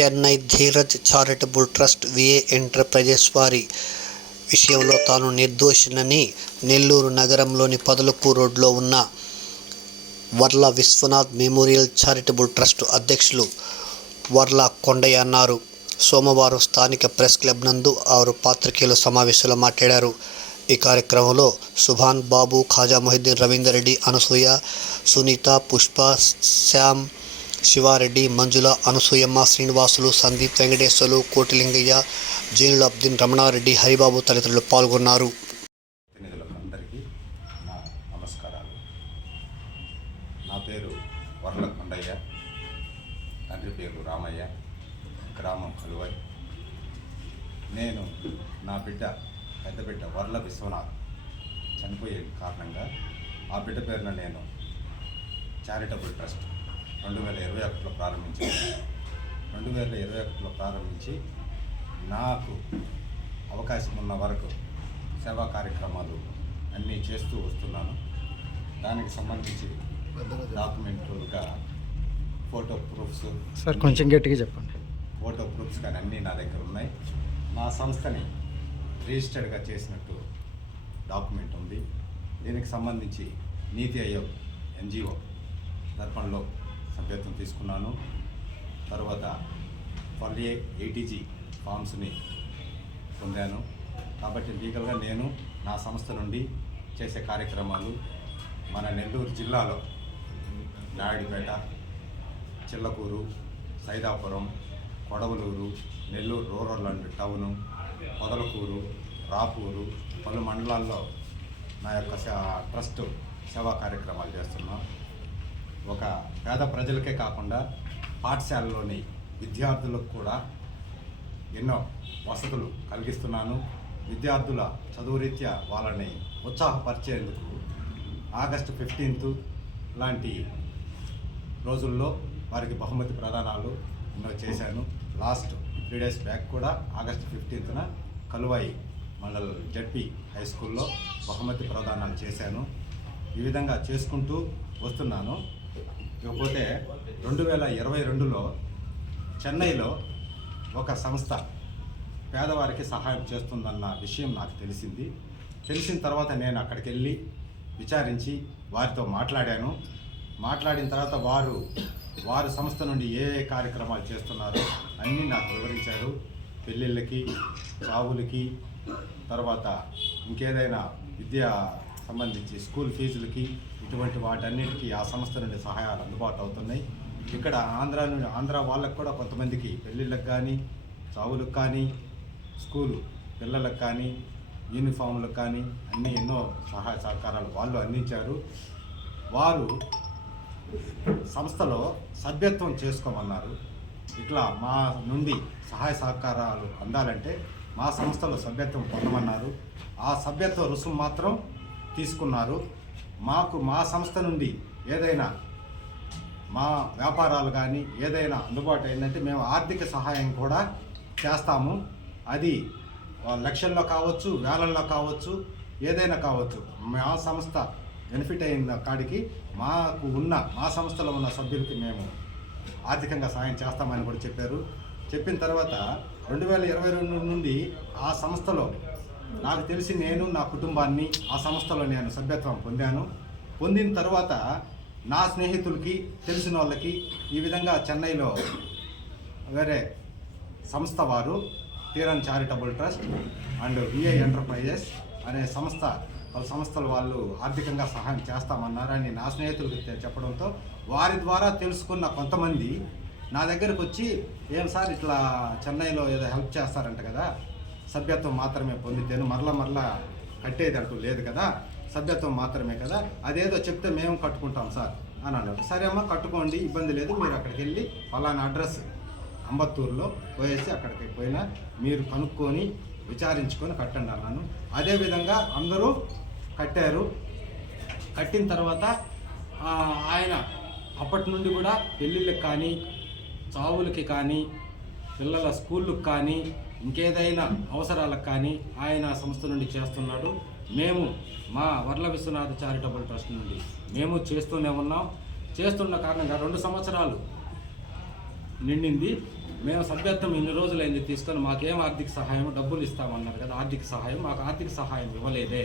Chennai Dheeraj charitable trust VA enterprises వారి విషయంలో తాను నిర్దోషినని నెల్లూరు నగరంలోని పదలపు రోడ్లో ఉన్న Varla Vishwanath memorial charitable trust అధ్యక్షులు వర్ల కొండయ్య అన్నారు. సోమవారం స్థానిక ప్రెస్ క్లబ్ నందు ఆరు పాత్రికేయుల సమావేశంలో మాట్లాడారు. ఈ కార్యక్రమంలో సుభాన్ బాబు ఖాజా మొహిద్దీన్ రవీందర్ రెడ్డి అనసూయ సునీత పుష్ప శ్యామ్ శివారెడ్డి మంజుల అనసూయమ్మ శ్రీనివాసులు సందీప్ వెంకటేశ్వర్లు కోటిలింగయ్య జైనుల అబ్దిన్ రమణారెడ్డి హరిబాబు తదితరులు పాల్గొన్నారు. అందరికీ నా నమస్కారాలు. నా పేరు వర్ల కొండయ్య తండ్రి పేరు రామయ్య గ్రామం కలువై. నేను నా బిడ్డ పెద్ద బిడ్డ వరల విశ్వనాథ్ చనిపోయే కారణంగా ఆ బిడ్డ పేరున నేను చారిటబుల్ ట్రస్ట్ రెండు వేల ఇరవై ఒకటిలో ప్రారంభించాను రెండు వేల ఇరవై ఒకటిలో ప్రారంభించి నాకు అవకాశం ఉన్న వరకు సేవా కార్యక్రమాలు అన్నీ చేస్తూ వస్తున్నాను. దానికి సంబంధించి డాక్యుమెంట్లుగా ఫోటో ప్రూఫ్స్ సార్ కొంచెం గట్టిగా చెప్పండి. ఫోటో ప్రూఫ్స్ కానీ అన్నీ నా దగ్గర ఉన్నాయి. నా సంస్థని రిజిస్టర్డ్గా చేసినట్టు డాక్యుమెంట్ ఉంది. దీనికి సంబంధించి నీతి ఆయోగ్ ఎన్జిఓ దర్పణలో సభ్యత్వం తీసుకున్నాను. తర్వాత ఫర్ఏ ఏటీజీ ఫామ్స్ని పొందాను. కాబట్టి లీగల్గా నేను నా సంస్థ నుండి చేసే కార్యక్రమాలు మన నెల్లూరు జిల్లాలో Naidupeta Chillakur Saidapuram Kodavalur Nellore rural and town Podalakur Rapur పలు మండలాల్లో నా యొక్క ట్రస్ట్ సేవా కార్యక్రమాలు చేస్తున్నాం. ఒక పేద ప్రజలకే కాకుండా పాఠశాలలోని విద్యార్థులకు కూడా ఎన్నో వసతులు కలిగిస్తున్నాను. విద్యార్థుల చదువు రీత్యా వాళ్ళని ఉత్సాహపరిచేందుకు ఆగస్టు ఫిఫ్టీన్త్ లాంటి రోజుల్లో వారికి బహుమతి ప్రదానాలు ఎన్నో చేశాను. లాస్ట్ త్రీ డేస్ బ్యాక్ కూడా ఆగస్టు ఫిఫ్టీన్త్న కలువాయి మండల్ జడ్పీ హై స్కూల్లో బహుమతి ప్రదానాలు చేశాను. ఈ విధంగా చేసుకుంటూ వస్తున్నాను. ఇకపోతే రెండు వేల ఇరవై రెండులో చెన్నైలో ఒక సంస్థ పేదవారికి సహాయం చేస్తుందన్న విషయం నాకు తెలిసింది. తెలిసిన తర్వాత నేను అక్కడికి వెళ్ళి విచారించి వారితో మాట్లాడాను. మాట్లాడిన తర్వాత వారు వారి సంస్థ నుండి ఏ ఏ కార్యక్రమాలు చేస్తున్నారో అన్నీ నాకు వివరించారు. పెళ్ళిళ్ళకి చావులకి తర్వాత ఇంకేదైనా విద్యా సంబంధించి స్కూల్ ఫీజులకి ఇటువంటి వాటన్నిటికీ ఆ సంస్థ నుండి సహాయాలు అందుబాటు అవుతున్నాయి. ఇక్కడ ఆంధ్ర నుండి ఆంధ్ర వాళ్ళకు కూడా కొంతమందికి పెళ్ళిళ్ళకి కానీ చావులకు కానీ స్కూలు పిల్లలకు కానీ యూనిఫామ్లకు కానీ అన్నీ ఎన్నో సహాయ సహకారాలు వాళ్ళు అందించారు. వారు సంస్థలో సభ్యత్వం చేసుకోమన్నారు. ఇట్లా మా నుండి సహాయ సహకారాలు అందాలంటే మా సంస్థలో సభ్యత్వం పొందమన్నారు. ఆ సభ్యత్వ రుసుము మాత్రం తీసుకున్నారు. మాకు మా సంస్థ నుండి ఏదైనా మా వ్యాపారాలు కానీ ఏదైనా అందుబాటు అయిందంటే మేము ఆర్థిక సహాయం కూడా చేస్తాము. అది లక్షల్లో కావచ్చు వేలల్లో కావచ్చు ఏదైనా కావచ్చు. మా సంస్థ బెనిఫిట్ అయిన కాడికి మాకు ఉన్న మా సంస్థలో ఉన్న సభ్యులకి మేము ఆర్థికంగా సహాయం చేస్తామని కూడా చెప్పారు. చెప్పిన తర్వాత రెండు వేల ఇరవై రెండు నుండి ఆ సంస్థలో నాకు తెలిసి నేను నా కుటుంబాన్ని ఆ సంస్థలో నేను సభ్యత్వం పొందాను. పొందిన తర్వాత నా స్నేహితులకి తెలిసిన వాళ్ళకి ఈ విధంగా చెన్నైలో వేరే సంస్థ వారు Dheeran charitable trust and VI enterprises అనే సంస్థ వాళ్ళ సంస్థల వాళ్ళు ఆర్థికంగా సహాయం చేస్తామన్నారని నా స్నేహితులకు చెప్పడంతో వారి ద్వారా తెలుసుకున్న కొంతమంది నా దగ్గరకు వచ్చి ఏం సార్ ఇట్లా చెన్నైలో ఏదో హెల్ప్ చేస్తారంట కదా సభ్యత్వం మాత్రమే పొందితేను మరలా మరలా కట్టేది అంటూ లేదు కదా. సభ్యత్వం మాత్రమే కదా. అదేదో చెప్తే మేము కట్టుకుంటాం సార్ అని అన్నారు సరే అమ్మ కట్టుకోండి ఇబ్బంది లేదు మీరు అక్కడికి వెళ్ళి ఫలానా అడ్రస్ అంబత్తూరులో పోయేసి అక్కడికి పోయినా మీరు కనుక్కొని విచారించుకొని కట్టండి అన్నాను. అదేవిధంగా అందరూ కట్టారు. కట్టిన తర్వాత ఆయన అప్పటి నుండి కూడా పెళ్ళిళ్ళకి కానీ చావులకి కానీ పిల్లల స్కూళ్ళకి కానీ ఇంకేదైనా అవసరాలకు కానీ ఆయన సంస్థ నుండి చేస్తున్నాడు. మేము మా వర్ల విశ్వనాథ చారిటబుల్ ట్రస్ట్ నుండి మేము చేస్తూనే ఉన్నాం. చేస్తున్న కారణంగా రెండు సంవత్సరాలు నిండింది. మేము సభ్యత్వం ఇన్ని రోజులైంది తీసుకొని మాకేం ఆర్థిక సహాయం డబ్బులు ఇస్తామన్నారు కదా ఆర్థిక సహాయం మాకు ఆర్థిక సహాయం ఇవ్వలేదే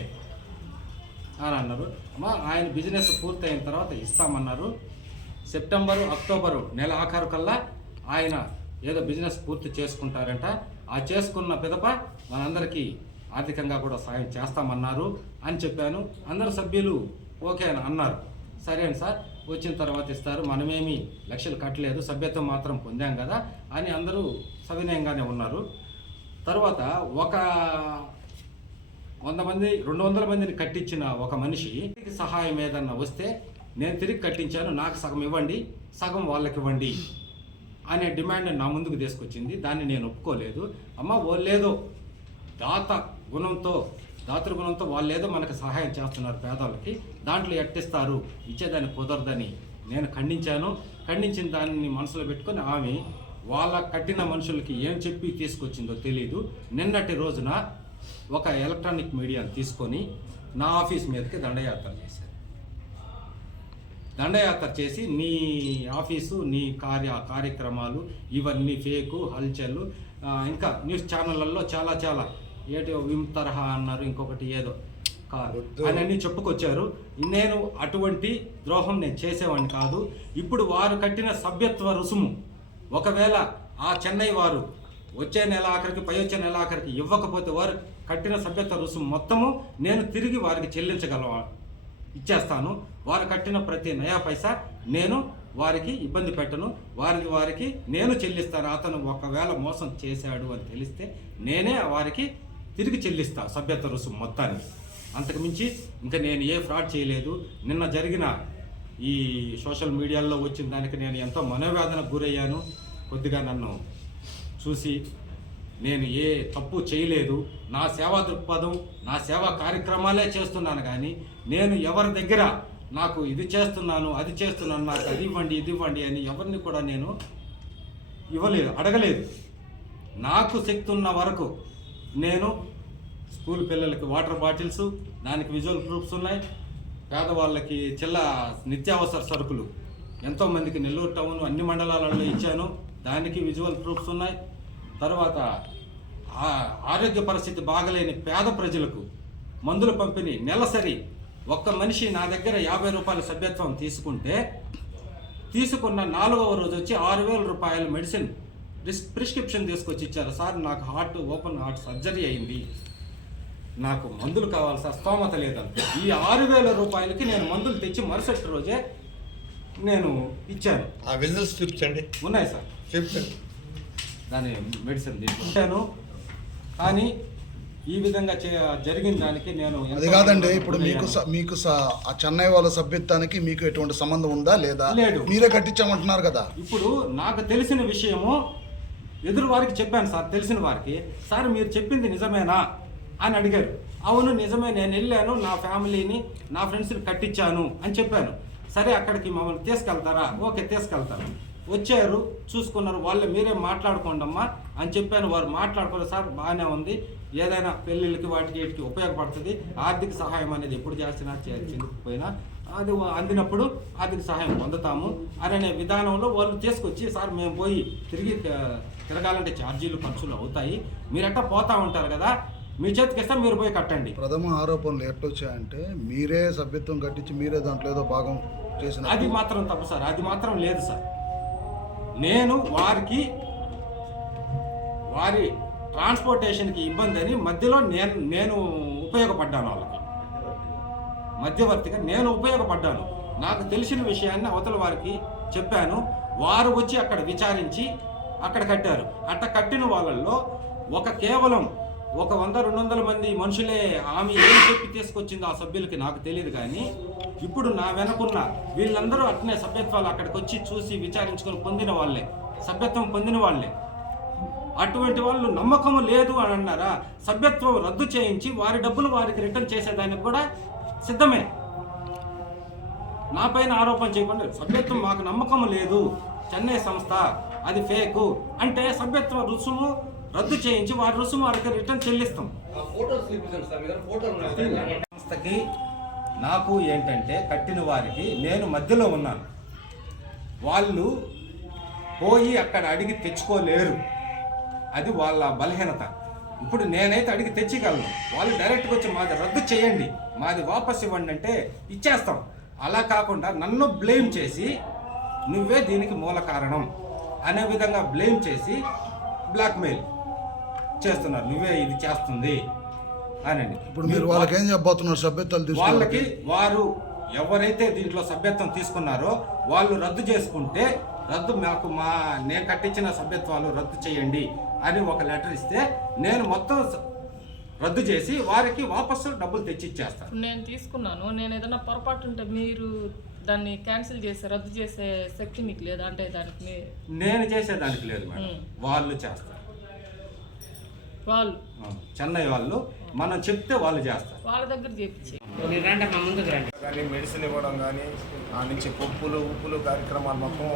అని అన్నారు. మా ఆయన బిజినెస్ పూర్తయిన తర్వాత ఇస్తామన్నారు. సెప్టెంబరు అక్టోబరు నెల ఆఖరు కల్లా ఆయన ఏదో బిజినెస్ పూర్తి చేసుకుంటారంట. ఆ చేసుకున్న పిదప మనందరికీ ఆర్థికంగా కూడా సాయం చేస్తామన్నారు అని చెప్పాను. అందరు సభ్యులు ఓకే అని అన్నారు. సరే అని సార్ వచ్చిన తర్వాత ఇస్తారు. మనమేమి లక్షలు కట్టలేదు. సభ్యత్వం మాత్రం పొందాం కదా అని అందరూ సవినయంగానే ఉన్నారు. తర్వాత ఒక వంద మంది రెండు వందల మందిని కట్టించిన ఒక మనిషి సహాయం ఏదన్నా వస్తే నేను తిరిగి కట్టించాను. నాకు సగం ఇవ్వండి. సగం వాళ్ళకి ఇవ్వండి. అనే డిమాండ్ నా ముందుకు తీసుకొచ్చింది. దాన్ని నేను ఒప్పుకోలేదు. అమ్మ వాళ్ళేదో దాత గుణంతో దాతృ గుణంతో వాళ్ళేదో మనకు సహాయం చేస్తున్నారు పేదలకి దాంట్లో ఎట్టిస్తారు? ఇచ్చేదాన్ని కుదరదని నేను ఖండించాను. ఖండించిన దాన్ని మనసులో పెట్టుకొని ఆమె వాళ్ళ కట్టిన మనుషులకి ఏం చెప్పి తీసుకొచ్చిందో తెలియదు నిన్నటి రోజున ఒక ఎలక్ట్రానిక్ మీడియాను తీసుకొని నా ఆఫీస్ మీదకి దండయాత్ర చేశాను దండయాత్ర చేసి నీ ఆఫీసు నీ కార్య కార్యక్రమాలు ఇవన్నీ ఫేకు హల్చల్ ఇంకా న్యూస్ ఛానళ్ళల్లో చాలా చాలా ఏటి విమ్ తరహా అన్నారు ఇంకొకటి ఏదో కాదు. అని అన్ని చెప్పుకొచ్చారు. నేను అటువంటి ద్రోహం నేను చేసేవాడిని కాదు. ఇప్పుడు వారు కట్టిన సభ్యత్వ రుసుము. ఒకవేళ ఆ చెన్నై వారు వచ్చే నెల ఆఖరికి పై వచ్చే నెల ఆఖరికి ఇవ్వకపోతే వారు కట్టిన సభ్యత్వ రుసుము మొత్తము నేను తిరిగి వారికి చెల్లించగల ఇచ్చేస్తాను. వారు కట్టిన ప్రతి నయా పైసా నేను వారికి ఇబ్బంది పెట్టను. వారికి వారికి నేను చెల్లిస్తాను. అతను ఒకవేళ మోసం చేశాడు అని తెలిస్తే నేనే వారికి తిరిగి చెల్లిస్తా సభ్యత రుసుము మొత్తాన్ని అంతకుమించి ఇంకా నేను ఏ ఫ్రాడ్ చేయలేదు. నిన్న జరిగిన ఈ సోషల్ మీడియాలో వచ్చిన దానికి నేను ఎంతో మనోవేదనకు గురయ్యాను. కొద్దిగా నన్ను చూసి నేను ఏ తప్పు చేయలేదు. నా సేవా దృక్పథం నా సేవా కార్యక్రమాలే చేస్తున్నాను కానీ నేను ఎవరి దగ్గర నాకు ఇది చేస్తున్నాను అది చేస్తున్నాను నాకు అది ఇవ్వండి ఇది ఇవ్వండి అని ఎవరిని కూడా నేను ఇవ్వలేదు అడగలేదు. నాకు శక్తి ఉన్న వరకు నేను స్కూల్ పిల్లలకి వాటర్ బాటిల్స్ దానికి విజువల్ ప్రూఫ్స్ ఉన్నాయి. పేదవాళ్ళకి చిల్ల నిత్యావసర సరుకులు. ఎంతోమందికి నెల్లూరు టౌన్ అన్ని మండలాలలో ఇచ్చాను. దానికి విజువల్ ప్రూఫ్స్ ఉన్నాయి. తర్వాత ఆరోగ్య పరిస్థితి బాగలేని పేద ప్రజలకు మందుల పంపిణీ నెలసరి. ఒక్క మనిషి నా దగ్గర యాభై రూపాయల సభ్యత్వం తీసుకుంటే తీసుకున్న నాలుగవ రోజు వచ్చి ఆరు వేల రూపాయల మెడిసిన్ ప్రిస్- ప్రిస్క్రిప్షన్ తీసుకొచ్చి ఇచ్చారు. సార్ నాకు హార్ట్ ఓపెన్ హార్ట్ సర్జరీ అయింది. నాకు మందులు కావాలి సార్ స్తోమత లేదంట ఈ ఆరు వేల రూపాయలకి నేను మందులు తెచ్చి మరుసటి రోజే నేను ఇచ్చాను. ఆ విజిల్స్ చూపించండి. ఉన్నాయి సార్. చూపించండి. దాని మెడిసిన్ తీసుకుంటాను. కానీ ఈ విధంగా జరిగిన దానికి నేను అది కాదండి ఇప్పుడు. మీకు మీకు ఆ చెన్నై వాళ్ళ సభ్యత్వానికి మీకు ఎటువంటి సంబంధం ఉందా లేదా? లేదు. మీరే కట్టించామంటున్నారు కదా. ఇప్పుడు నాకు తెలిసిన విషయము ఎదురు వారికి చెప్పాను సార్ తెలిసిన వారికి. సార్ మీరు చెప్పింది నిజమేనా? అని అడిగారు. అవును నిజమే. నేను వెళ్ళాను నా ఫ్యామిలీని నా ఫ్రెండ్స్ని కట్టించాను అని చెప్పాను. సరే అక్కడికి మమ్మల్ని తీసుకెళ్తారా? ఓకే తీసుకెళ్తాను. వచ్చారు చూసుకున్నారు. వాళ్ళు మీరే మాట్లాడుకోండి అమ్మా అని చెప్పాను. వారు మాట్లాడుకోలేదు. సార్ బాగానే ఉంది. ఏదైనా పెళ్ళిళ్ళకి వాటికి వీటికి ఉపయోగపడుతుంది. ఆర్థిక సహాయం అనేది ఎప్పుడు చేసినా చేయకపోయినా అది అందినప్పుడు ఆర్థిక సహాయం పొందుతాము అనే విధానంలో వాళ్ళు తీసుకొచ్చి సార్ మేము పోయి తిరిగి తిరగాలంటే ఛార్జీలు ఖర్చులు అవుతాయి. మీరట్టా పోతా ఉంటారు కదా. మీ చేతికి ఇస్తే మీరు పోయి కట్టండి. ప్రథమ ఆరోపణలు ఎట్టొచ్చాయంటే మీరే సభ్యత్వం కట్టించి మీరే దాంట్లో ఏదో భాగం చేసిన అది మాత్రం తప్పు సార్. అది మాత్రం లేదు సార్. నేను వారికి వారి ట్రాన్స్పోర్టేషన్కి ఇబ్బంది అని మధ్యలో నేను నేను ఉపయోగపడ్డాను వాళ్ళకి. మధ్యవర్తిగా నేను ఉపయోగపడ్డాను. నాకు తెలిసిన విషయాన్ని అవతల వారికి చెప్పాను. వారు వచ్చి అక్కడ విచారించి అక్కడ కట్టారు. అట్ట కట్టిన వాళ్ళల్లో ఒక కేవలం ఒక వంద రెండు వందల మంది మనుషులే ఆమె ఏం చెప్పి తీసుకొచ్చిందో ఆ సభ్యులకి నాకు తెలియదు కానీ ఇప్పుడు నా వెనకున్న వీళ్ళందరూ అట్నే సభ్యత్వాలు అక్కడికి వచ్చి చూసి విచారించుకొని పొందిన వాళ్ళే. సభ్యత్వం పొందిన వాళ్ళే. అటువంటి వాళ్ళు నమ్మకము లేదు అని అన్నారా? సభ్యత్వం రద్దు చేయించి వారి డబ్బులు వారికి రిటర్న్ చేసేదానికి కూడా సిద్ధమే. నా పైన ఆరోపణ చేయకుండా సభ్యత్వం మాకు నమ్మకం లేదు. చెన్నై సంస్థ అది ఫేకు అంటే సభ్యత్వ రుసుము రద్దు చేయించి వారి రుసుము వారికి రిటర్న్ చెల్లిస్తాం. సంస్థకి నాకు ఏంటంటే కట్టిన వారికి నేను మధ్యలో ఉన్నాను. వాళ్ళు పోయి అక్కడ అడిగి తెచ్చుకోలేరు. అది వాళ్ళ బలహీనత. ఇప్పుడు నేనైతే అడిగి తెచ్చిగలను వాళ్ళు డైరెక్ట్గా వచ్చి మాది రద్దు చేయండి. మాది వాపస్ ఇవ్వండి అంటే ఇచ్చేస్తాం. అలా కాకుండా నన్ను బ్లేమ్ చేసి నువ్వే దీనికి మూల కారణం అనే విధంగా బ్లేమ్ చేసి బ్లాక్మెయిల్ చేస్తున్నారు. నువ్వే ఇది చేస్తుంది అనండి ఇప్పుడు మీరు వాళ్ళకి ఏం చెప్పబోతున్నారు సభ్యతలు వాళ్ళకి వారు ఎవరైతే దీంట్లో సభ్యత్వం తీసుకున్నారో వాళ్ళు రద్దు చేసుకుంటే రద్దు మాకు మా నేను కట్టించిన సభ్యత్వాలు రద్దు చేయండి అని ఒక లెటర్ ఇస్తే నేను మొత్తం రద్దు చేసి వారికి వాపసు డబ్బులు తెచ్చి ఇచ్చేస్తాను ఇప్పుడు నేను తీసుకున్నాను నేను ఏదైనా పొరపాటు ఉంటే మీరు దాన్ని క్యాన్సిల్ చేసే రద్దు చేసే శక్తి మీకు లేదా? అంటే దానికి నేను చేసేదానికి లేదు మేడం. వాళ్ళు చేస్తారు. వాళ్ళు? చెన్నై వాళ్ళు మనం చెప్తే వాళ్ళు చేస్తారు. వాళ్ళ దగ్గర చేపించి కానీ మెడిసిన్ ఇవ్వడం కానీ ఆ నుంచి పప్పులు ఉప్పులు కార్యక్రమాలు మొత్తం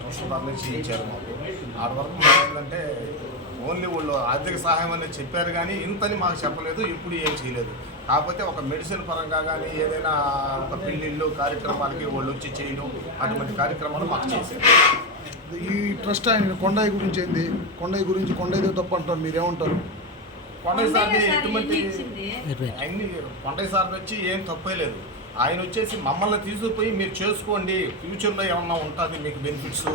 ట్రస్ట్ నుంచి ఇచ్చారు మాకు. ఆడ వరకు ఏంటంటే ఓన్లీ వాళ్ళు ఆర్థిక సహాయం అనేది చెప్పారు కానీ ఇంతని మాకు చెప్పలేదు ఇప్పుడు ఏం చేయలేదు. కాకపోతే ఒక మెడిసిన్ పరంగా కానీ ఏదైనా ఒక పెళ్ళిళ్ళు కార్యక్రమాలకి వాళ్ళు వచ్చి చేయడం అటువంటి కార్యక్రమాలు మాకు చేశారు. ఈ ట్రస్ట్ ఆయన కొండయ్య గురించి ఏంది? కొండయ్య గురించి కొండయ్యదే తప్పు అంటారు మీరేమంటారు? కొండయ్య ఎటువంటి సార్ వచ్చి ఏం తప్పే లేదు. ఆయన వచ్చేసి మమ్మల్ని తీసుకుపోయి మీరు చేసుకోండి ఫ్యూచర్లో ఏమన్నా ఉంటుంది మీకు బెనిఫిట్స్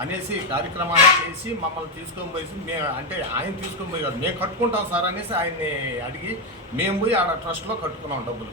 అనేసి కార్యక్రమాలు చేసి మమ్మల్ని తీసుకొని పోయి మేము అంటే ఆయన తీసుకొని పోయి కాదు మేము కట్టుకుంటాం సార్ అనేసి ఆయన్ని అడిగి మేము పోయి ఆడ ట్రస్ట్లో కట్టుకున్నాం డబ్బులు.